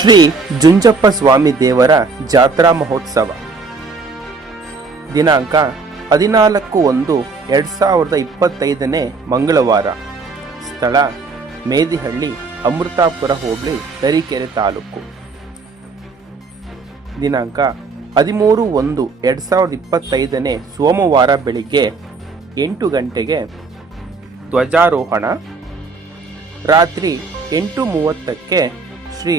ಶ್ರೀ ಜುಂಜಪ್ಪ ಸ್ವಾಮಿ ದೇವರ ಜಾತ್ರಾ ಮಹೋತ್ಸವ. ದಿನಾಂಕ ಹದಿನಾಲ್ಕು ಒಂದು ಎರಡ್ ಸಾವಿರದ ಇಪ್ಪತ್ತೈದನೇ ಮಂಗಳವಾರ. ಸ್ಥಳ ಮೇದಿಹಳ್ಳಿ, ಅಮೃತಾಪುರ ಹೋಬಳಿ, ತರೀಕೆರೆ ತಾಲೂಕು. ದಿನಾಂಕ ಹದಿಮೂರು ಒಂದು ಎರಡ್ ಸಾವಿರದ ಇಪ್ಪತ್ತೈದನೇ ಸೋಮವಾರ ಬೆಳಿಗ್ಗೆ ಎಂಟು ಗಂಟೆಗೆ ಧ್ವಜಾರೋಹಣ. ರಾತ್ರಿ ಎಂಟು ಮೂವತ್ತಕ್ಕೆ ಶ್ರೀ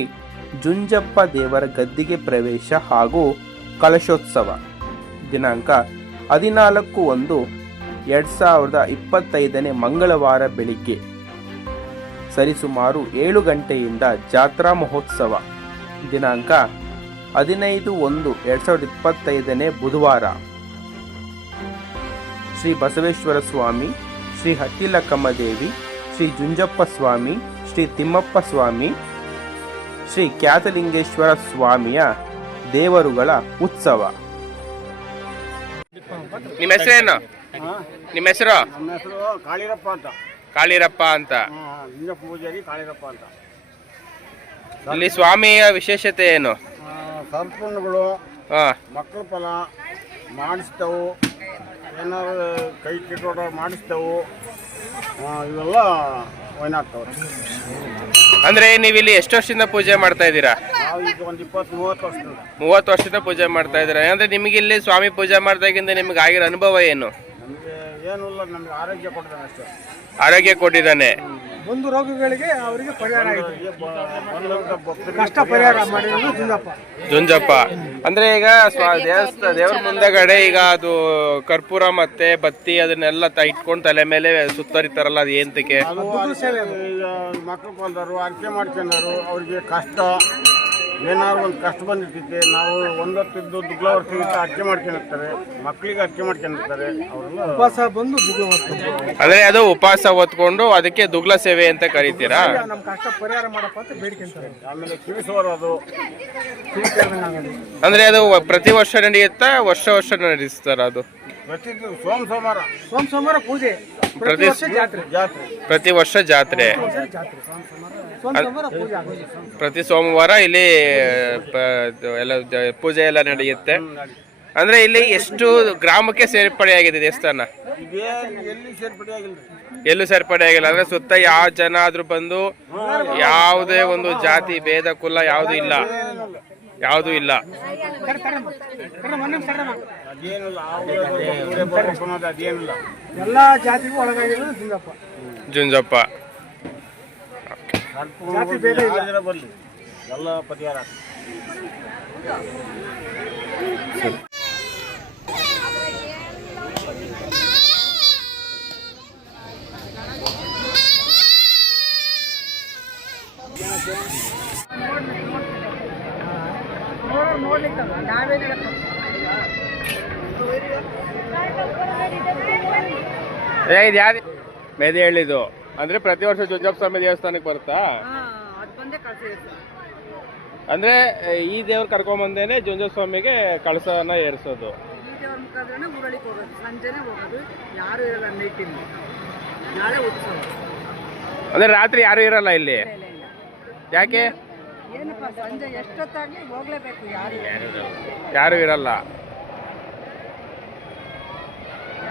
ಜುಂಜಪ್ಪ ದೇವರ ಗದ್ದಿಗೆ ಪ್ರವೇಶ ಹಾಗೂ ಕಲಶೋತ್ಸವ. ದಿನಾಂಕ ಹದಿನಾಲ್ಕು ಒಂದು ಎರಡು ಸಾವಿರದ ಇಪ್ಪತ್ತೈದನೇ ಮಂಗಳವಾರ ಬೆಳಿಗ್ಗೆ. ಸರಿಸುಮಾರು ಏಳು ಗಂಟೆಯಿಂದ ಜಾತ್ರಾ ಮಹೋತ್ಸವ. ದಿನಾಂಕ ಹದಿನೈದು ಒಂದು ಎರಡು ಸಾವಿರದ ಇಪ್ಪತ್ತೈದನೇ ಬುಧವಾರ. ಶ್ರೀ ಬಸವೇಶ್ವರ ಸ್ವಾಮಿ, ಶ್ರೀ ಹಟ್ಟಿಲಕ್ಕಮ್ಮ ದೇವಿ, ಶ್ರೀ ಜುಂಜಪ್ಪ ಸ್ವಾಮಿ, ಶ್ರೀ ತಿಮ್ಮಪ್ಪ ಸ್ವಾಮಿ ಶ್ರೀ ಖ್ಯಾತಲಿಂಗೇಶ್ವರ ಸ್ವಾಮಿಯ ದೇವರುಗಳ ಉತ್ಸವ. ನಿಮ್ಮ ಹೆಸರೇನು ನಿಮ್ಮ ಹೆಸರು? ನಮ್ಮ ಹೆಸರು ಕಾಳಿರಪ್ಪ ಅಂತ. ಕಾಳಿರಪ್ಪ ಅಂತ. ಪೂಜಾರಿ ಕಾಳಿರಪ್ಪ ಅಂತ. ಇಲ್ಲಿ ಸ್ವಾಮಿಯ ವಿಶೇಷತೆ ಏನು? ಆ, ಸಂಪೂರ್ಣಗಳು ಹಾ. ಮಕ್ಕಳ ಫಲ ಮಾಡಿಸ್ತವು. ಏನಾದ್ರು ಕೈ ಕಿಟ್ಟೋಟ ಮಾಡಿಸ್ತವು. ಆ, ಇವೆಲ್ಲ ಒಯ್ನಾಗ್ತವೆ ಅಂದ್ರೆ ನೀವು ಇಲ್ಲಿ ಎಷ್ಟು ವರ್ಷದಿಂದ ಪೂಜೆ ಮಾಡ್ತಾ ಇದ್ದೀರಾ? ಮೂವತ್ತು ವರ್ಷದಿಂದ ಪೂಜೆ ಮಾಡ್ತಾ ಇದ್ದೀರಾ. ಅಂದ್ರೆ ನಿಮಗೆ ಇಲ್ಲಿ ಸ್ವಾಮಿ ಪೂಜೆ ಮಾಡಿದಾಗಿಂದ ನಿಮ್ಗೆ ಆಗಿರೋ ಅನುಭವ ಏನು? ಆರೋಗ್ಯ ಕೊಟ್ಟಿದ್ದಾನೆ. ಒಂದು ರೋಗಗಳಿಗೆ ಅವರಿಗೆ ಪರಿಹಾರ ಭಕ್ತರಿಗೆ ಕಷ್ಟ ಪರಿಹಾರ ಮಾಡಿರೋದು ಜುಂಜಪ್ಪ. ಜುಂಜಪ್ಪ. ಅಂದ್ರೆ ಈಗ ದೇವಸ್ಥಾನ ದೇವರ ಮುಂದಗಡೆ ಈಗ ಅದು ಕರ್ಪೂರ ಮತ್ತೆ ಬತ್ತಿ ಅದನ್ನೆಲ್ಲ ತ ಇಟ್ಕೊಂಡು ತಲೆ ಮೇಲೆ ಸುತ್ತರಿತಾರಲ್ಲ ಅದು ಏಂತಕ್ಕೆ? ಈಗ ಮಕ್ಕಳು ಬಂದರು ಅರ್ಕೆ ಮಾಡ್ಕೊಂಡರು ಅವ್ರಿಗೆ ಕಷ್ಟ. ಏನಾದ್ರು ಒಂದು ಕಷ್ಟ ಬಂದಿರ್ತೈತೆ ನಾವು ಒಂದೊತ್ತಿದ್ದು ದುಗ್ಲ ಸಿಗುತ್ತೆ ಅರ್ಕೆ ಮಾಡ್ಕೊಂಡಿರ್ತಾರೆ ಮಕ್ಕಳಿಗೆ ಅರ್ಕೆ ಮಾಡ್ಕೊಂಡಿರ್ತಾರೆ ಅವರೆಲ್ಲ ಉಪವಾಸ ಬಂದು ಹೊತ್ತು ಅಂದ್ರೆ ಅದು ಉಪವಾಸ ಹೊತ್ಕೊಂಡು ಅದಕ್ಕೆ ದುಗ್ಲ ಸೇವೆ ಅಂತ ಕರಿತೀರಾ? ನಮ್ಮ ಕಷ್ಟ ಪರಿಹಾರ ಮಾಡಪ್ಪ ಅಂತ ಬೇಡ್ಕೊಂತಾರೆ ಆಮೇಲೆ ಕಿವಿಸೋರು ಅದು. ಆಗೋದು. ಅಂದ್ರೆ ಅದು ಪ್ರತಿ ವರ್ಷ ನಡೆಯುತ್ತಾ ವರ್ಷ ವರ್ಷ ನಡೆಸ್ತಾರ ಅದು? ಪ್ರತಿ ಸೋಮ ಸೋಮವಾರ. ಸೋಮ ಸೋಮವಾರ ಪೂಜೆ. ಪ್ರತಿ ವರ್ಷ ಜಾತ್ರೆ. ಪ್ರತಿ ವರ್ಷ ಜಾತ್ರೆ. ಜಾತ್ರೆ ಪ್ರತಿ ಸೋಮವಾರ ಇಲ್ಲಿ ಪ- ಎಲ್ಲ ಜ- ಪೂಜೆ ಎಲ್ಲ ನಡೆಯುತ್ತೆ ಅಂದ್ರೆ ಇಲ್ಲಿ ಎಷ್ಟು ಗ್ರಾಮಕ್ಕೆ ಸೇರ್ಪಡೆ ಆಗಿದೆ ದೇವಸ್ಥಾನ ಇದೇನು ಎಲ್ಲಿ ಸೇರ್ಪಡೆ ಆಗಿಲ್ಲ ಎಲ್ಲೂ ಸೇರ್ಪಡೆ ಆಗಿಲ್ಲ ಅಂದ್ರೆ ಸುತ್ತ ಯಾವ ಜನ ಆದ್ರೂ ಬಂದು ಯಾವುದೇ ಒಂದು ಜಾತಿ ಭೇದ ಕುಲ ಯಾವುದು ಇಲ್ಲ ಯಾವುದು ಇಲ್ಲ ಅದೇನಿಲ್ಲ ಅದೇನಿಲ್ಲ ಎಲ್ಲ ಜಾತಿಗೂ ಒಳಗಾಗಿರೋದು ಜುಂಜಪ್ಪ ಜಾತಿ ಭೇದ ಇಲ್ಲ. ಯಾರಿಗಾರ ಬರ್ಲಿ ಎಲ್ಲ ಪರಿಹಾರ. ಇದು ಯಾರು ಮೇದೆ ಹೇಳಿದ್ದು ಅಂದ್ರೆ ಪ್ರತಿ ವರ್ಷ ಜುಂಜಪ್ಪ ಸ್ವಾಮಿ ದೇವಸ್ಥಾನಕ್ಕೆ ಬರುತ್ತಾ? ಅಂದ್ರೆ ಈ ದೇವ್ರ ಕರ್ಕೊಂಬಂದೇನೆ ಜುಂಜಪ್ಪ ಸ್ವಾಮಿಗೆ ಕಳಸನ ಏರಿಸೋದು. ಅಂದ್ರೆ ರಾತ್ರಿ ಯಾರು ಇರಲ್ಲ ಇಲ್ಲಿ? ಯಾಕೆ? ಏನಪ್ಪ ಸಂಜೆ ಎಷ್ಟೊತ್ತಾಗಲಿ ಹೋಗ್ಲೇಬೇಕು ಯಾರು ಇರಲ್ಲ. ಯಾರು ಇರಲ್ಲ ಅಷ್ಟು ದೇವ್ರ ಊರಳಿಗೆ ಹೋಗ್ತಿರಲ್ಲ ಯಾರು ಆಟ ಆಡಿಲ್ಲ ಯಾವ್ರಪ್ಪ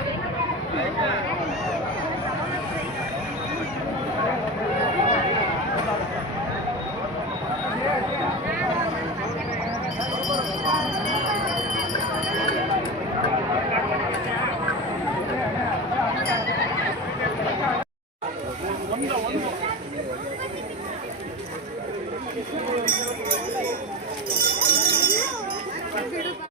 원더 원더